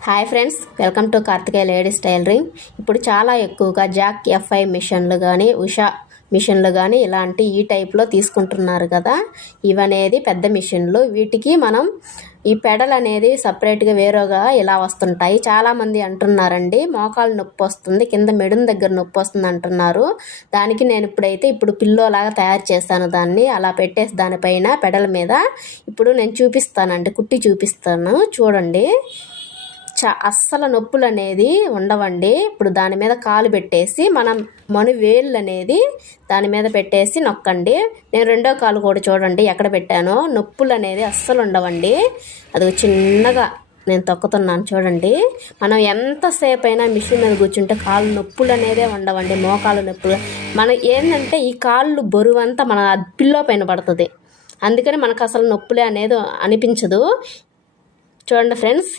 Hi friends, welcome to Karthikeya ladies tailoring. ఇప్పుడు చాలా ఎక్కువగా జాక్ ఎఫ్ఐ మిషన్లు కానీ ఉషా మిషన్లు కానీ ఇలాంటి ఈ టైప్లో తీసుకుంటున్నారు కదా. ఇవనేది పెద్ద మిషన్లు. వీటికి మనం ఈ పెడల్ అనేది సపరేట్గా వేరేగా ఇలా వస్తుంటాయి. చాలామంది అంటున్నారండి మోకాలు నొప్పి వస్తుంది, కింద మెడుం దగ్గర నొప్పి వస్తుంది అంటున్నారు. దానికి నేను ఇప్పుడు పిల్లోలాగా తయారు చేస్తాను. దాన్ని అలా పెట్టేసి దానిపైన పెడల మీద ఇప్పుడు నేను చూపిస్తానండి, కుట్టి చూపిస్తాను చూడండి. అస్సలు నొప్పులు అనేది ఉండవండి. ఇప్పుడు దాని మీద కాలు పెట్టేసి మనం వేళ్ళు అనేది దాని మీద పెట్టేసి నొక్కండి. నేను రెండో కాలు కూడా చూడండి ఎక్కడ పెట్టానో. నొప్పులు అనేది అస్సలు ఉండవండి. అది చిన్నగా నేను తొక్కుతున్నాను చూడండి. మనం ఎంతసేపు అయినా మిషన్ మీద కూర్చుంటే కాళ్ళు నొప్పులు అనేదే ఉండవండి. మోకాలు నొప్పులు మనం ఏంటంటే ఈ కాళ్ళు బరువంతా మన పిల్లో పైన పడుతుంది. అందుకని మనకు అసలు నొప్పులే అనేది అనిపించదు. చూడండి ఫ్రెండ్స్.